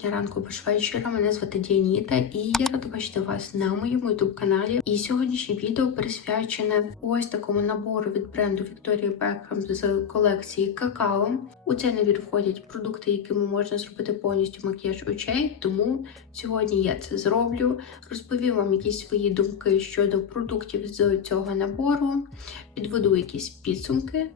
Дня ранку вечора. Мене звати Діаніта і я рада бачити вас на моєму youtube каналі. І сьогоднішнє відео присвячене ось такому набору від бренду Victoria Beckham з колекції какао. У цей набір входять продукти, якими можна зробити повністю макіяж очей. Тому сьогодні я це зроблю. Розповім вам якісь свої думки щодо продуктів з цього набору, підведу якісь підсумки.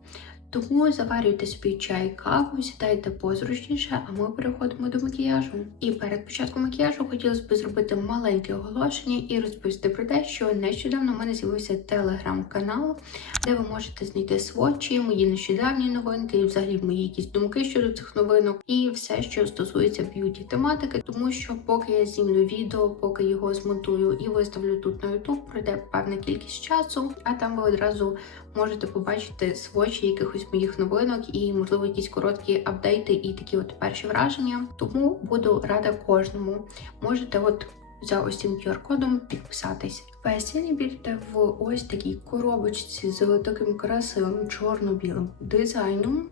Тому заварюйте собі чай, каву, сідайте позручніше, а ми переходимо до макіяжу. І перед початком макіяжу хотілося б зробити маленьке оголошення і розповісти про те, що нещодавно в мене з'явився телеграм-канал, де ви можете знайти сводчі, мої нещодавні новинки, і взагалі мої якісь думки щодо цих новинок, і все, що стосується б'юті тематики, тому що поки я знімлю відео, поки його змонтую і виставлю тут на YouTube, пройде певна кількість часу, а там ви одразу можете побачити свочі якихось моїх новинок і, можливо, якісь короткі апдейти і такі от перші враження. Тому буду рада кожному. Можете от за ось цим QR-кодом підписатись. Весь цей в ось такій коробочці з таким красивим чорно-білим дизайном.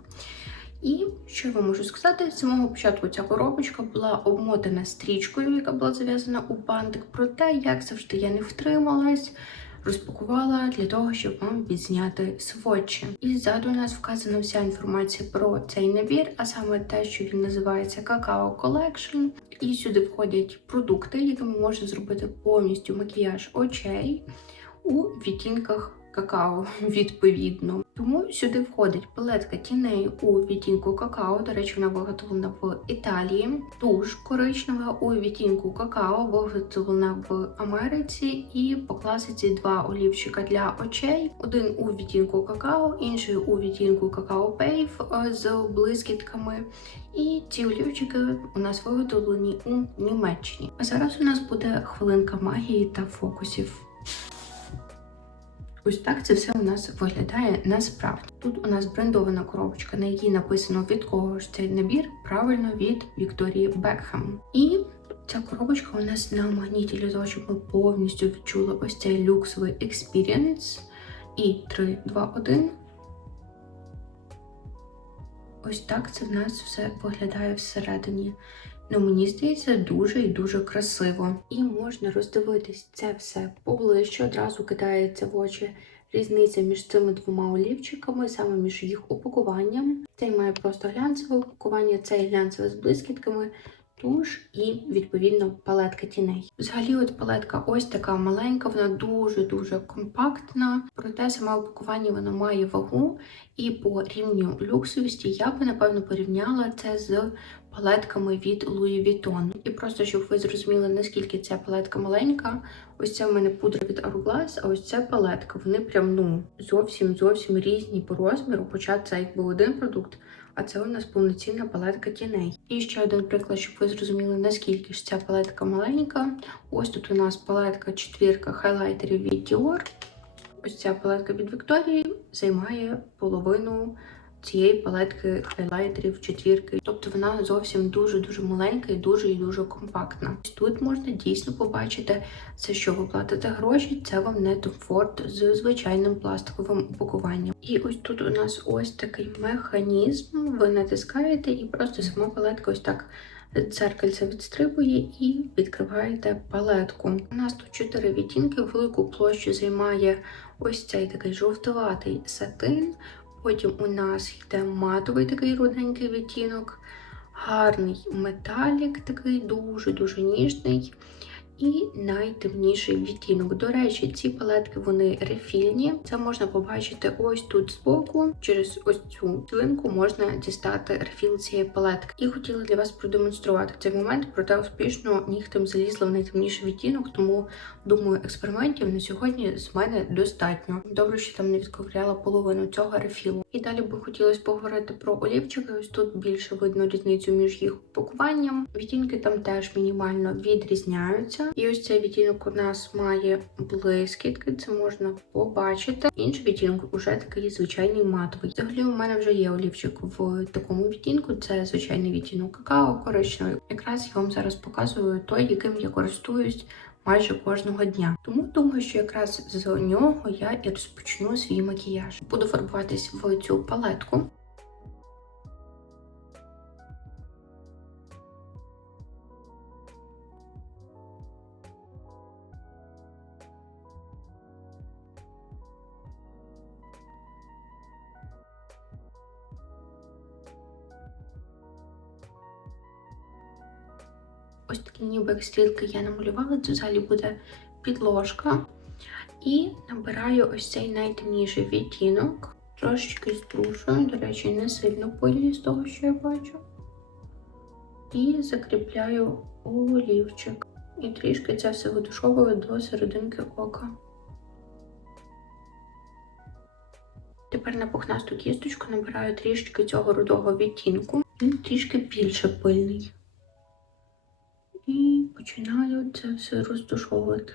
І що я вам можу сказати, з самого початку ця коробочка була обмотана стрічкою, яка була зав'язана у бантик. Проте, як завжди, я не втрималась розпакувала для того, щоб вам відзняти сводчі. І ззаду у нас вказана вся інформація про цей набір, а саме те, що він називається Какао Collection. І сюди входять продукти, якими можна зробити повністю макіяж очей у відтінках какао, відповідно. Тому сюди входить палетка тіней у відтінку какао. До речі, вона виготовлена в Італії. Туш коричнева у відтінку какао, виготовлена в Америці. І по класиці два олівчика для очей: один у відтінку какао, інший у відтінку какао пейв з блискітками. І ці олівчики у нас виготовлені у Німеччині. А зараз у нас буде хвилинка магії та фокусів. Ось так це все у нас виглядає насправді. Тут у нас брендована коробочка, на якій написано від кого ж цей набір, правильно від Вікторії Бекхем. І ця коробочка у нас на магніті для того, щоб ми повністю відчули ось цей люксовий експірієнс. І 3, 2, 1. Ось так це в нас все виглядає всередині. Ну, мені здається, дуже і дуже красиво. І можна роздивитись це все поближче, одразу кидається в очі різниця між цими двома олівчиками, саме між їх упакуванням. Цей має просто глянцеве упакування, цей глянцеве з блискітками. Туш і, відповідно, палетка тіней. Взагалі, от палетка ось така маленька, вона дуже-дуже компактна, проте саме упакування воно має вагу, і по рівню люксовості я би, напевно, порівняла це з палетками від Louis Vuitton. І просто, щоб ви зрозуміли, наскільки ця палетка маленька, ось це в мене пудра від Hourglass, а ось це палетка. Вони прям ну зовсім зовсім різні по розміру, хоча це якби один продукт. А це у нас повноцінна палетка тіней. І ще один приклад, щоб ви зрозуміли, наскільки ж ця палетка маленька. Ось тут у нас палетка четвірка хайлайтерів від Dior. Ось ця палетка від Victoria займає половину цієї палетки хайлайтерів четвірки. Тобто вона зовсім дуже-дуже маленька і дуже і дуже компактна. Тут можна дійсно побачити, це що ви платите гроші, це вам не комфорт з звичайним пластиковим упакуванням. І ось тут у нас ось такий механізм. Ви натискаєте і просто сама палетка ось так. Дзеркальце відстрибує і відкриваєте палетку. У нас тут чотири відтінки, велику площу займає ось цей такий жовтуватий сатин. Потім у нас йде матовий такий руденький відтінок, гарний металік, такий дуже-дуже ніжний. І найтемніший відтінок. До речі, ці палетки вони рефільні. Це можна побачити ось тут збоку. Через ось цю клинку можна дістати рефіл цієї палетки. І хотіла для вас продемонструвати цей момент, проте успішно нігтем залізла в найтемніший відтінок, тому думаю, експериментів на сьогодні з мене достатньо. Добре, що там не відковиряла половину цього рефілу. І далі би хотілося поговорити про олівчики. Ось тут більше видно різницю між їх упакуванням. Відтінки там теж мінімально відрізняються. І ось цей відтінок у нас має блискітки, це можна побачити. Інший відтінок уже такий звичайний матовий. Взагалі, у мене вже є олівчик в такому відтінку. Це звичайний відтінок какао коричневий. Якраз я вам зараз показую той, яким я користуюсь. Майже кожного дня. Тому думаю, що якраз з нього я і розпочну свій макіяж. Буду фарбуватись в цю палетку. Ось такі ніби як стрілки я намалювала. Це взагалі буде підложка. І набираю ось цей найтемніший відтінок. Трошечки струшую, до речі, не сильно пильні з того, що я бачу. І закріпляю олівчик. І трішки це все видушовую до серединки ока. Тепер на пухнасту кісточку набираю трішки цього рудого відтінку. Він трішки більше пильний. І починаю це все роздушовувати.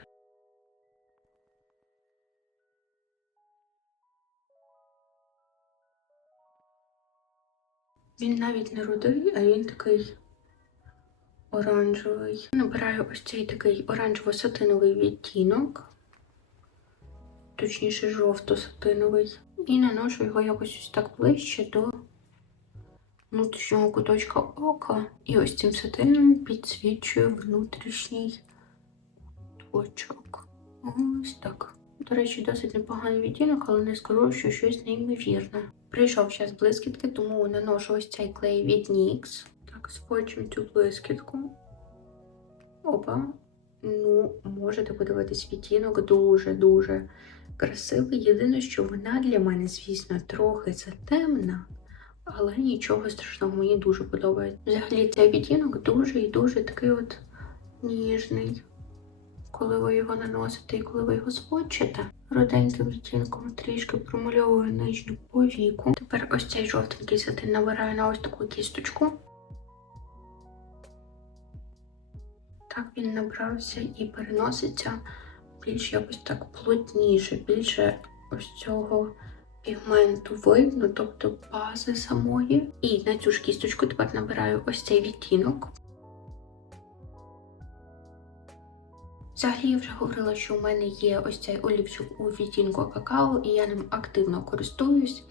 Він навіть не рудий, а він такий оранжевий. Набираю ось цей такий оранжево-сатиновий відтінок, точніше, жовто-сатиновий, і наношу його якось ось так ближче до внутрішнього куточка ока. І ось цим сатином підсвічую внутрішній куточок. Ось так. До речі, досить непоганий відтінок, але не скажу, що щось неймовірне. Прийшов час блискітки, тому наношу ось цей клей від NYX. Так, сфочимо цю блискітку. Опа. Ну, можете подивитись відтінок дуже-дуже красивий. Єдине, що вона для мене, звісно, трохи затемна, але нічого страшного, мені дуже подобається. Взагалі, цей відтінок дуже і дуже такий от ніжний. Коли ви його наносите і коли ви його сводчите, руденьким відтінком трішки промальовую нижню повіку. Тепер ось цей жовтенький сатин набираю на ось таку кісточку. Так він набрався і переноситься більш якось так плотніше, більше ось цього пігменту видно, тобто бази самої. І на цю ж кісточку тепер набираю ось цей відтінок. Взагалі я вже говорила, що у мене є ось цей олівчик у відтінку какао, і я ним активно користуюсь.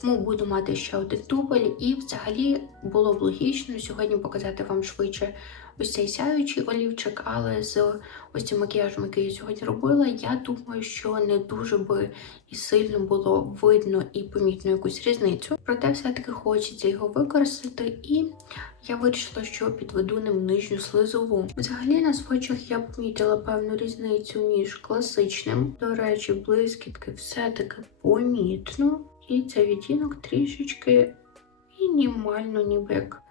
Тому буду мати ще один дубль. І взагалі було б логічно сьогодні показати вам швидше ось цей сяючий олівчик, але з ось цим макіяжем, який я сьогодні робила, я думаю, що не дуже би і сильно було видно і помітно якусь різницю. Проте все-таки хочеться його використати, і я вирішила, що підведу ним нижню слизову. Взагалі на свочах я помітила певну різницю між класичним. До речі, блискітки все-таки помітно. І цей відтінок трішечки мінімально, ніби як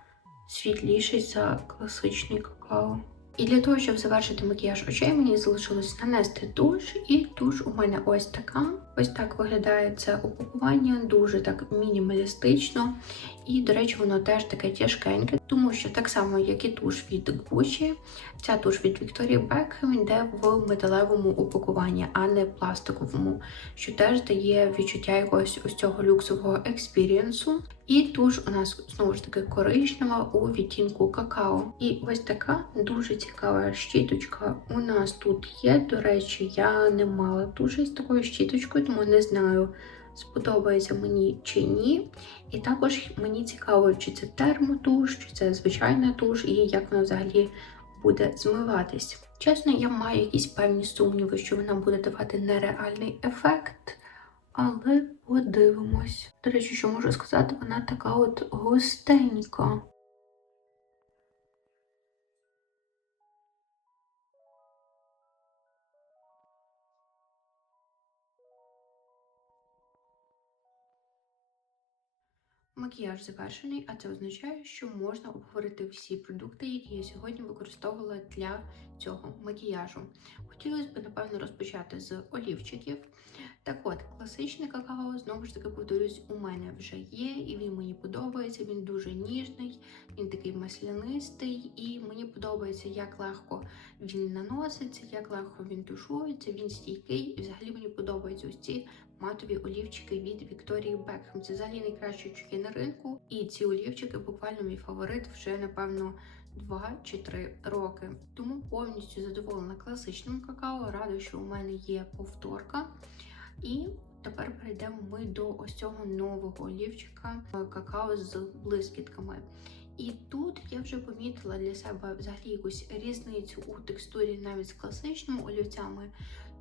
світліший за класичний какао. І для того, щоб завершити макіяж очей, мені залишилось нанести туш, і туш у мене ось така. Ось так виглядає це упакування, дуже так мінімалістично. І, до речі, воно теж таке тяжкеньке, тому що так само, як і туш від Gucci, ця туш від Victoria Beckham йде в металевому упакуванні, а не пластиковому, що теж дає відчуття якогось ось цього люксового експірієнсу. І туш у нас знову ж таки коричнева у відтінку какао. І ось така дуже цікава щіточка у нас тут є. До речі, я не мала туші з такою щіточкою, тому не знаю, сподобається мені чи ні. І також мені цікаво, чи це термотуш, чи це звичайна туш, і як вона взагалі буде змиватись. Чесно, я маю якісь певні сумніви, що вона буде давати нереальний ефект. Але подивимось. До речі, що можу сказати, вона така от густенька. Макіяж завершений, а це означає, що можна обговорити всі продукти, які я сьогодні використовувала для цього макіяжу. Хотілося б, напевно, розпочати з олівчиків. Так от, класичний какао, знову ж таки, повторюсь, у мене вже є, і він мені подобається. Він дуже ніжний, він такий маслянистий, і мені подобається, як легко він наноситься, як легко він тушується, він стійкий. І взагалі мені подобаються ось ці матові олівчики від Вікторії Бекхем. Це взагалі найкращі чуки на ринку. І ці олівчики буквально мій фаворит вже, напевно. Два чи три роки. Тому повністю задоволена класичним какао. Рада, що у мене є повторка. І тепер перейдемо ми до ось цього нового олівчика е, какао з блискітками. І тут я вже помітила для себе взагалі якусь різницю у текстурі навіть з класичними олівцями,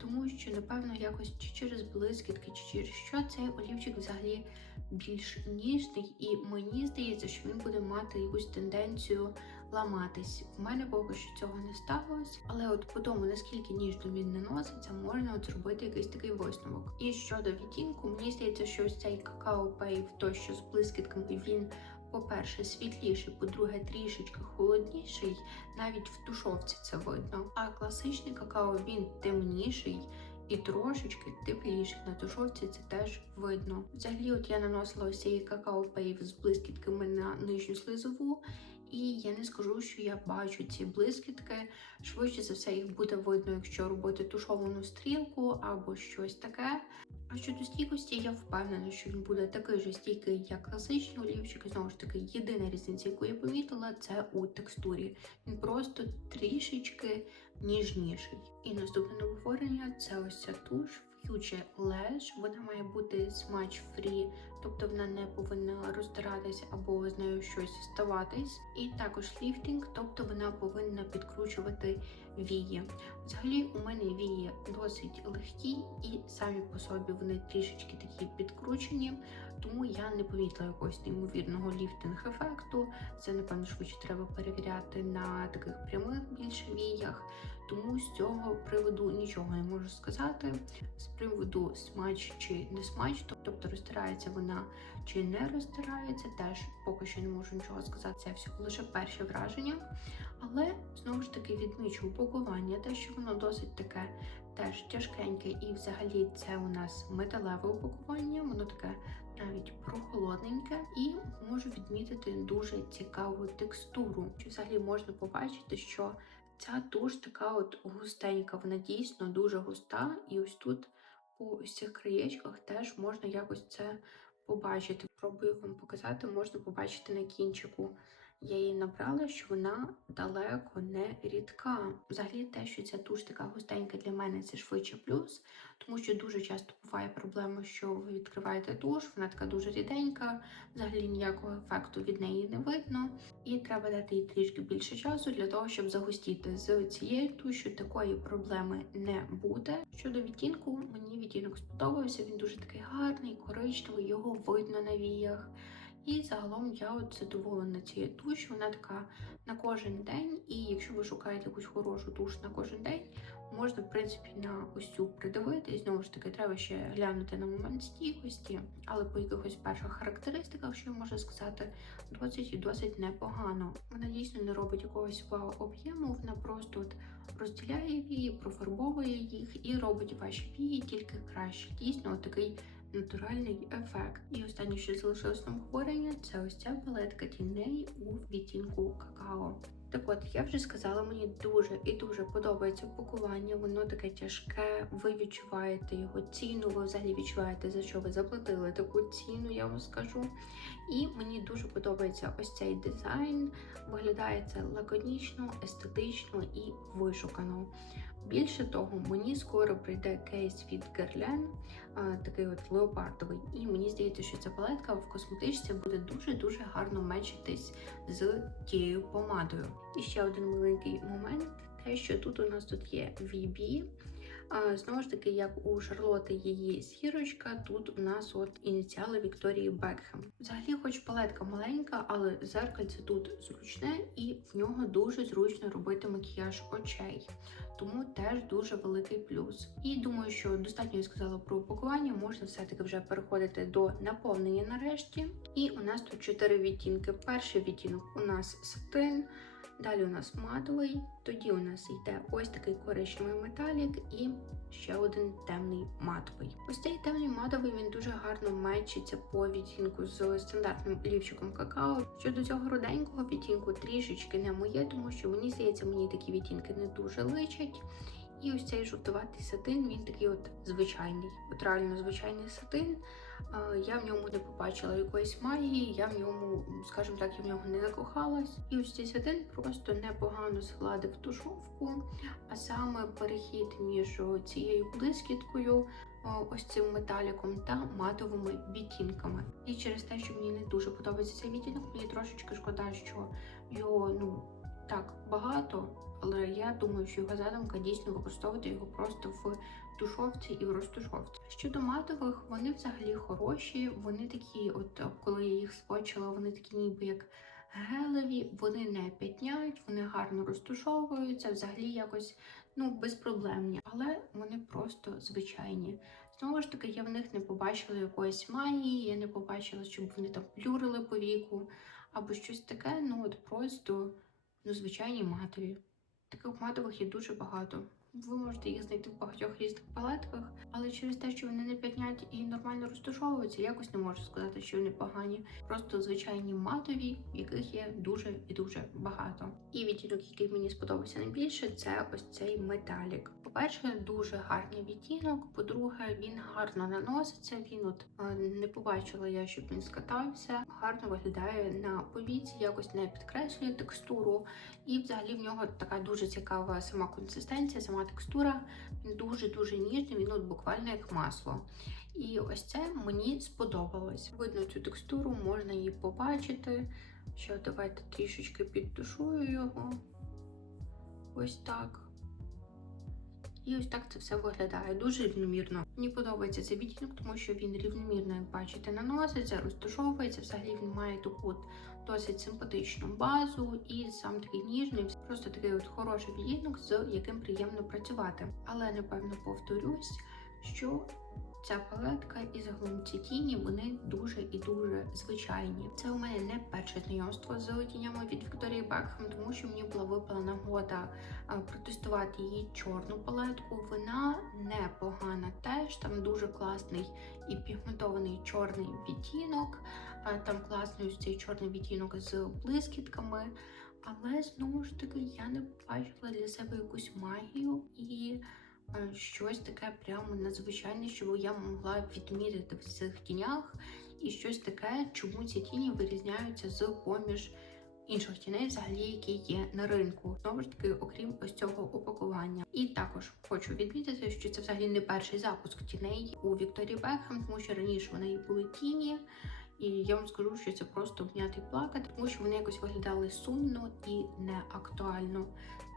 тому що, напевно, якось чи через блискітки, чи через що цей олівчик взагалі більш ніжний, і мені здається, що він буде мати якусь тенденцію ламатись. В мене поки що цього не сталося, але от по тому, наскільки ніжно він наноситься, можна от зробити якийсь такий висновок. І щодо відтінку, мені здається, що ось цей какао пейв, той з блискітками, він. По-перше, світліший, по-друге, трішечки холодніший, навіть в тушовці це видно. А класичний какао він темніший і трошечки тепліший. На тушовці це теж видно. Взагалі, от я наносила ось цей какао пейв з блискітками на нижню слизову, і я не скажу, що я бачу ці блискітки. Швидше за все, їх буде видно, якщо робити тушовану стрілку або щось таке. А щодо стійкості, я впевнена, що він буде такий же стійкий, як класичні олівчики. Знову ж таки, єдина різниця, яку я помітила, це у текстурі. Він просто трішечки ніжніший. І наступне новотворення це ось ця туш. Future Lash. Вона має бути smudge free, тобто вона не повинна роздиратись або з нею щось ставатись. І також ліфтинг, тобто вона повинна підкручувати вії. Взагалі, у мене вії досить легкі і самі по собі вони трішечки такі підкручені, тому я не помітила якогось неймовірного ліфтинг-ефекту. Це, напевно, швидше треба перевіряти на таких прямих більше віях. Тому з цього приводу нічого не можу сказати. З приводу смач чи не смач, тобто розтирається вона чи не розтирається, теж поки що не можу нічого сказати. Це всього лише перше враження. Але знову ж таки відмічу упакування, те, що воно досить таке теж тяжкеньке, і взагалі це у нас металеве упакування, воно таке навіть прохолодненьке, і можу відмітити дуже цікаву текстуру. Чи взагалі можна побачити, що Ця туш така от густенька, вона дійсно дуже густа, і ось тут ось цих краєчках теж можна якось це побачити. Пробую вам показати, можна побачити на кінчику. Я її набрала, що вона далеко не рідка. Взагалі, те, що ця туш така густенька для мене, це швидше плюс, тому що дуже часто буває проблема, що ви відкриваєте туш, вона така дуже ріденька, взагалі ніякого ефекту від неї не видно. І треба дати їй трішки більше часу для того, щоб загустіти з цією тушю. Такої проблеми не буде. Щодо відтінку, мені відтінок сподобався. Він дуже такий гарний, коричневий, його видно на віях. І загалом я от задоволена цією тушю. Вона така на кожен день. І якщо ви шукаєте якусь хорошу туш на кожен день, можна, в принципі, на ось цю придивитись. Знову ж таки, треба ще глянути на момент стійкості, але по якихось перших характеристиках, що я можу сказати, досить і досить непогано. Вона дійсно не робить якогось вау об'єму, вона просто от розділяє вії, профарбовує їх і робить ваші вії тільки краще. Дійсно, от такий натуральний ефект. І останнє, що залишилось на обговорення, це ось ця палетка тіней у відтінку какао. Так от, я вже сказала, мені дуже і дуже подобається упакування. Воно таке тяжке, ви відчуваєте його ціну, ви взагалі відчуваєте, за що ви заплатили таку ціну, я вам скажу. І мені дуже подобається ось цей дизайн. Виглядає це лаконічно, естетично і вишукано. Більше того, мені скоро прийде кейс від Guerlain, такий от леопардовий. І мені здається, що ця палетка в косметичці буде дуже-дуже гарно мечитись з тією помадою. І ще один маленький момент. Те, що тут у нас тут є VB, знову ж таки, як у Шарлоти її зірочка, тут у нас от ініціали Вікторії Бекхем. Взагалі, хоч палетка маленька, але зеркальце тут зручне і в нього дуже зручно робити макіяж очей. Тому теж дуже великий плюс. І думаю, що достатньо я сказала про упакування, можна все-таки вже переходити до наповнення нарешті. І у нас тут чотири відтінки. Перший відтінок у нас сатин. Далі у нас матовий, тоді у нас йде ось такий коричневий металік і ще один темний матовий. Ось цей темний матовий він дуже гарно мечиться по відтінку з стандартним лівчиком какао. Щодо цього руденького відтінку трішечки не моє, тому що мені здається, мені такі відтінки не дуже личать. І ось цей жовтуватий сатин, він такий от звичайний, от реально звичайний сатин. Я в ньому не побачила якоїсь магії, я в ньому, скажімо так, я в нього не закохалась. І ось цей сатин просто непогано згладив тушовку, а саме перехід між цією блискіткою, ось цим металіком та матовими відтінками. І через те, що мені не дуже подобається цей відтінок, мені трошечки шкода, що його ну так багато, але я думаю, що його задумка дійсно використовувати його просто в тушовці і в розтушовці. Щодо матових, вони взагалі хороші. Вони такі, от коли я їх спочила, вони такі, ніби як гелеві, вони не п'ятняють, вони гарно розтушовуються, взагалі якось ну безпроблемні, але вони просто звичайні. Знову ж таки, я в них не побачила якоїсь магії, я не побачила, щоб вони там плюрили по віку або щось таке. Ну от просто ну, звичайні матові. Таких матових є дуже багато. Ви можете їх знайти в багатьох різних палетках, але через те, що вони не п'ятнять і нормально розташовуються, якось не можу сказати, що вони погані. Просто звичайні матові, яких є дуже і дуже багато. І відтінок, який мені сподобався найбільше, це ось цей металік. По-перше, дуже гарний відтінок. По-друге, він гарно наноситься. Він от е, не побачила я, щоб він скатався. Гарно виглядає на повіці, якось не підкреслює текстуру. І взагалі в нього така дуже цікава сама консистенція, сама текстура. Він дуже-дуже ніжний, він от буквально як масло. І ось це мені сподобалось. Видно цю текстуру, можна її побачити. Що давайте трішечки підтушую його. Ось так. І ось так це все виглядає дуже рівномірно. Мені подобається цей відтінок, тому що він рівномірно, як бачите, наноситься, розташовується. Взагалі він має таку от досить симпатичну базу і сам такий ніжний, просто такий от хороший відтінок, з яким приємно працювати. Але напевно повторюсь, що Ця палетка і загалом ці тіні вони дуже і дуже звичайні. Це у мене не перше знайомство з тінями від Вікторії Бекхем, тому що мені була випала нагода протестувати її чорну палетку. Вона непогана теж. Там дуже класний і пігментований чорний відтінок. Там класний цей чорний відтінок з блискітками. Але знову ж таки я не побачила для себе якусь магію і щось таке прямо надзвичайне, що я могла відміряти в цих тінях, і щось таке, чому ці тіні вирізняються з поміж інших тіней, взагалі, які є на ринку. Знову ж таки, окрім ось цього упакування. І також хочу відмітити, що це взагалі не перший запуск тіней у Вікторії Бекхем, тому що раніше в неї були тіні. І я вам скажу, що це просто обняти і плакати, тому що вони якось виглядали сумно і не актуально.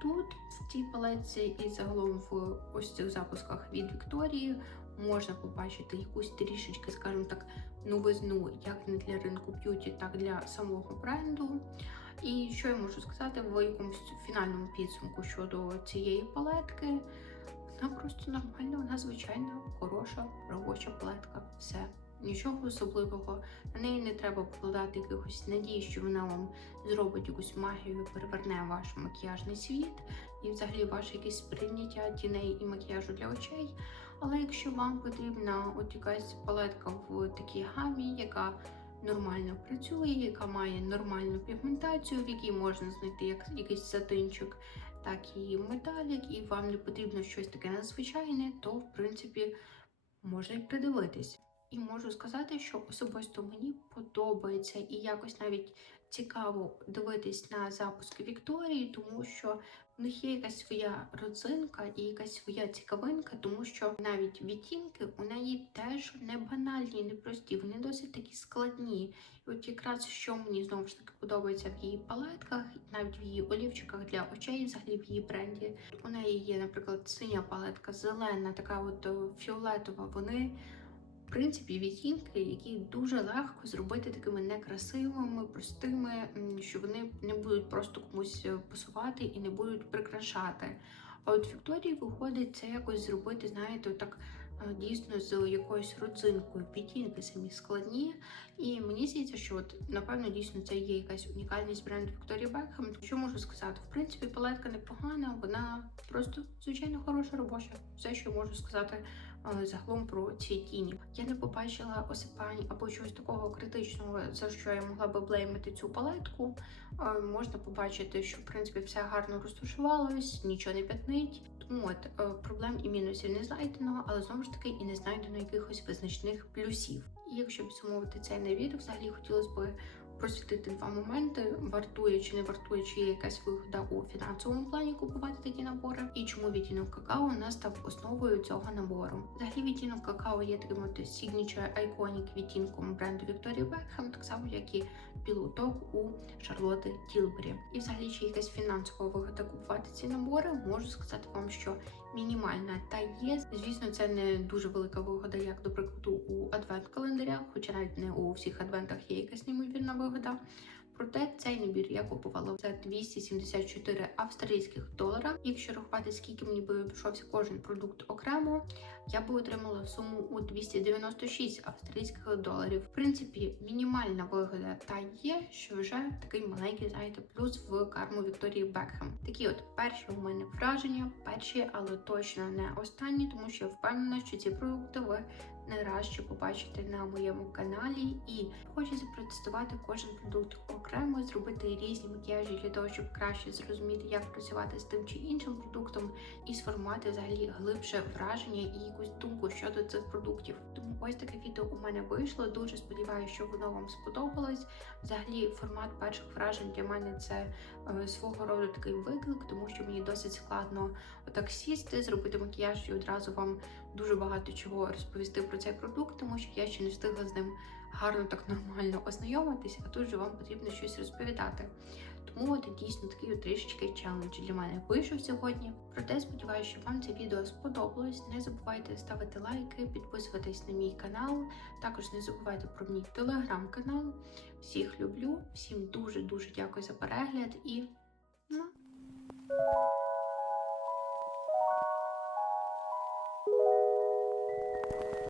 Тут в цій палеці і загалом в ось цих запусках від Вікторії можна побачити якусь трішечки, скажімо так, новизну як не для ринку б'юті, так для самого бренду. І що я можу сказати в якомусь фінальному підсумку щодо цієї палетки? Вона просто нормальна, вона звичайна, хороша робоча палетка. Все. Нічого особливого, на неї не треба покладати якихось надій, що вона вам зробить якусь магію, переверне ваш макіяжний світ і взагалі ваше якесь сприйняття тіней і макіяжу для очей. Але якщо вам потрібна от якась палетка в такій гамі, яка нормально працює, яка має нормальну пігментацію, в якій можна знайти як якийсь сатинчик, так і металік, і вам не потрібно щось таке надзвичайне, то в принципі можна й придивитись. І можу сказати, що особисто мені подобається і якось навіть цікаво дивитись на запуски Вікторії, тому що в них є якась своя родзинка і якась своя цікавинка, тому що навіть відтінки у неї теж не банальні, не прості, вони досить такі складні. І от якраз що мені знову ж таки подобається в її палетках, навіть в її олівчиках для очей, взагалі в її бренді. У неї є, наприклад, синя палетка, зелена, така от е, фіолетова. Вони принципі, відтінки, які дуже легко зробити такими некрасивими, простими, що вони не будуть просто комусь е, пасувати і не будуть прикрашати. А от Вікторії виходить це якось зробити, знаєте, так е, дійсно з якоюсь родзинкою. Відтінки самі складні. І мені здається, що от напевно дійсно це є якась унікальність бренду Вікторії Бекхем. Що можу сказати? В принципі, палетка непогана, вона просто звичайно хороша робоча. Все, що можу сказати загалом про ці тіні. Я не побачила осипань або чогось такого критичного, за що я могла би блеймити цю палетку. Можна побачити, що в принципі все гарно розташувалось, нічого не п'ятнить. Тому от е, проблем і мінусів не знайдено, але знову ж таки і не знайдено якихось визначних плюсів. І якщо підсумовувати цей набір, взагалі хотілося б просвітити два моменти: вартує чи не вартує, чи є якась вигода у фінансовому плані купувати такі набори, і чому відтінок какао нас став основою цього набору. Взагалі відтінок какао є таким от signature iconic відтінком бренду Victoria Beckham, так само як і пілоток у Шарлоти Тілбері. І взагалі чи якась фінансова вигода купувати ці набори, можу сказати вам, що мінімальна та є. Звісно, це не дуже велика вигода, як до прикладу у адвент календарях, хоча навіть не у всіх адвентах є якась неймовірна вигода. Проте цей набір я купувала за 274 австралійських долара. Якщо рахувати, скільки мені би обійшовся кожен продукт окремо, я би отримала суму у 296 австралійських доларів. В принципі, мінімальна вигода та є, що вже такий маленький, знаєте, плюс в карму Вікторії Бекхем. Такі от перші у мене враження, перші, але точно не останні, тому що я впевнена, що ці продукти ви не раз ще побачите на моєму каналі. І хочеться протестувати кожен продукт окремо, зробити різні макіяжі для того, щоб краще зрозуміти, як працювати з тим чи іншим продуктом, і сформувати взагалі глибше враження і якусь думку щодо цих продуктів. Тому ось таке відео у мене вийшло. Дуже сподіваюся, що воно вам сподобалось. Взагалі, формат перших вражень для мене це е, свого роду такий виклик, тому що мені досить складно отак сісти, зробити макіяж і одразу вам дуже багато чого розповісти про цей продукт, тому що я ще не встигла з ним гарно так нормально ознайомитись, а тут же вам потрібно щось розповідати. Тому от дійсно такий трішечки челендж для мене вийшов сьогодні. Проте сподіваюся, що вам це відео сподобалось. Не забувайте ставити лайки, підписуватись на мій канал. Також не забувайте про мій телеграм-канал. Всіх люблю, всім дуже дуже дякую за перегляд і.